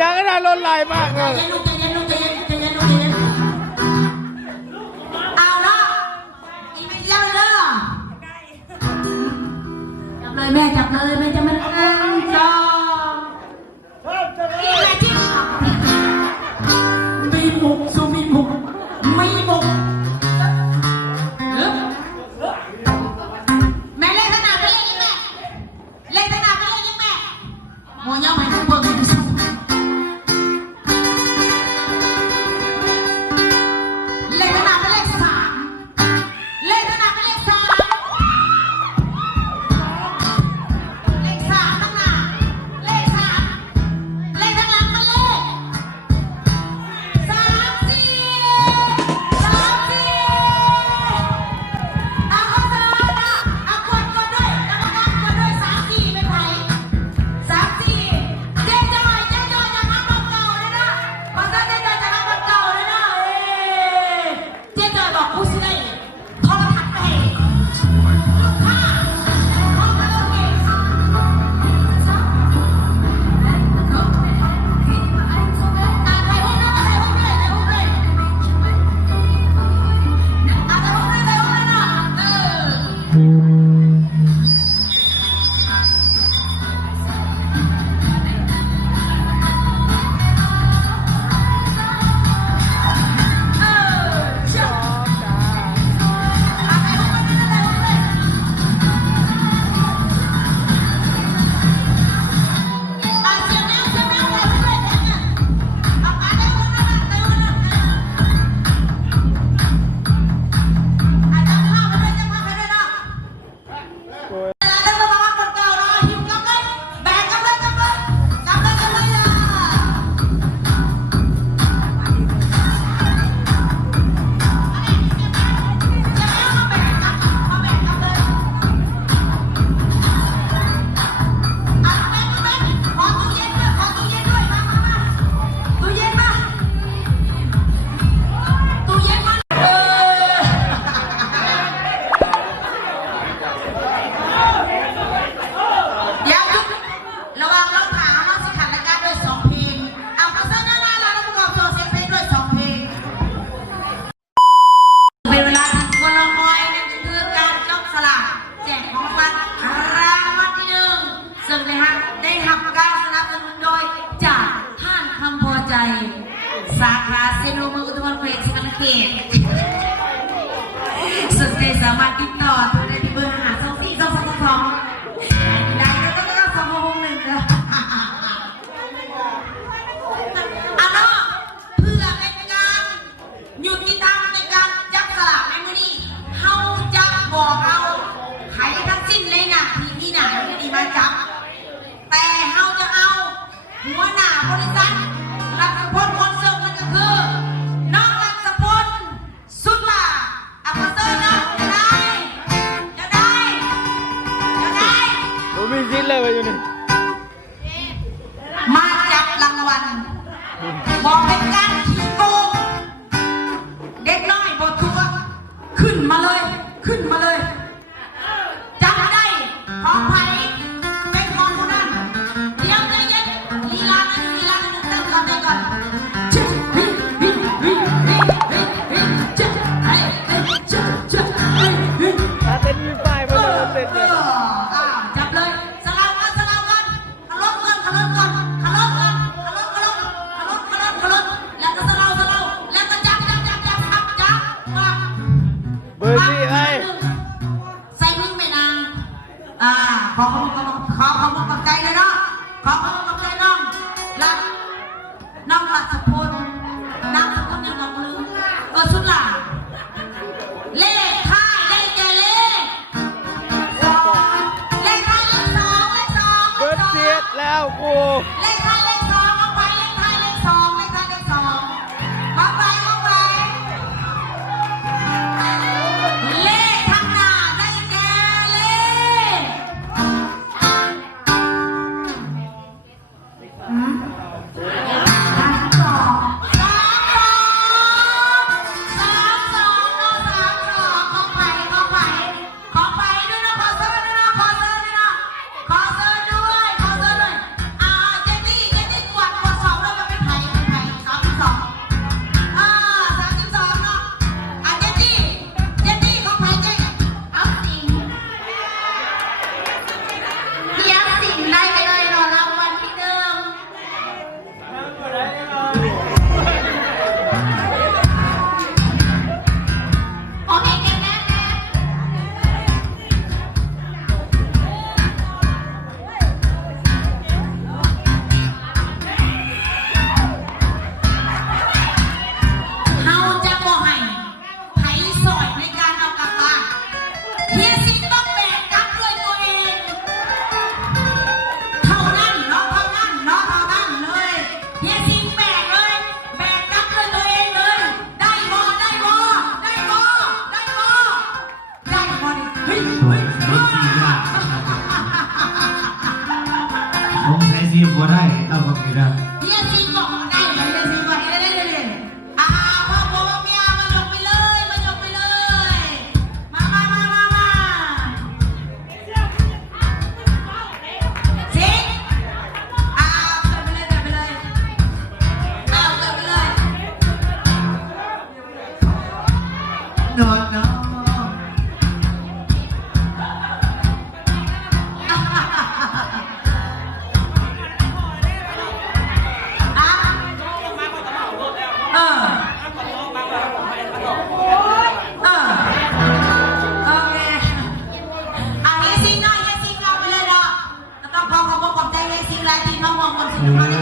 ยังก็ได้ลดไหลมากเลยเอาเนาะอีกไม่เล่าเนาะจับเลยแม่จับเลยแม่จะมาจอมีมุกซูมีมุกไม่มุกแม่เล่นขนาดไปเล่นยังแม่เล่นขนาดไปเล่นยังแม่โมยเอาไปทุกเบอร์กันสุดเล่นขนาดไปเล่นสามเล่นขนาดไปเล่นสามเล่นสามตั้งนานเล่นสามเล่นขนาดมาเล่น3 4 3 4เอาเข้าเถอะนะเอากดด้วยกรรมการกดด้วย3 4ไม่ไหว3 4เจ๊จอยจะทำคนเก่าเลยนะขอเชิญเจ๊จอยจะทำคนเก่าเลยนะเจ๊จอยบอกผู้ช่วยโทรทัศน์ไปลูกค้าห้องคาราโอเกะใครห้องนั้นใครห้องนี้ใครห้องนี้ใครห้องนี้สาขาเซนโลมืออุทธรณ์เพลงสังเกตสนใจสามารถติดต่อโทรได้ที่เบอร์5242222ได้แล้วก็261นะอันนั้นเพื่อเป็นการหยุดติดตามในการจับสลากในมื้อนี้เขาจะบอกเราใครทั้งสิ้นในหน้าที่มีหน้าที่ดีมาจับแต่เขาจะเอาหัวหน้าบริษัทรัฐพลคนเสิร์ฟนั่นก็คือน้องรัฐพลสุดล่ะอัปเตอร์นะจะได้ผมมีชิ้นเลยไปอยู่นี่มาจับรางวัลบอกเป็นการขี้โกงเด็กน้อยบททัวขึ้นมาเลยจับได้ของไผ่เป็นของคนนั้นเดี๋ยวใจเย็นลีลาเติมคำเดียวก่อนถ้าเต้นมีป้ายมาเลยเต้นเลยจับเลยสลับกันขลบก่อนแล้ว เอาเลย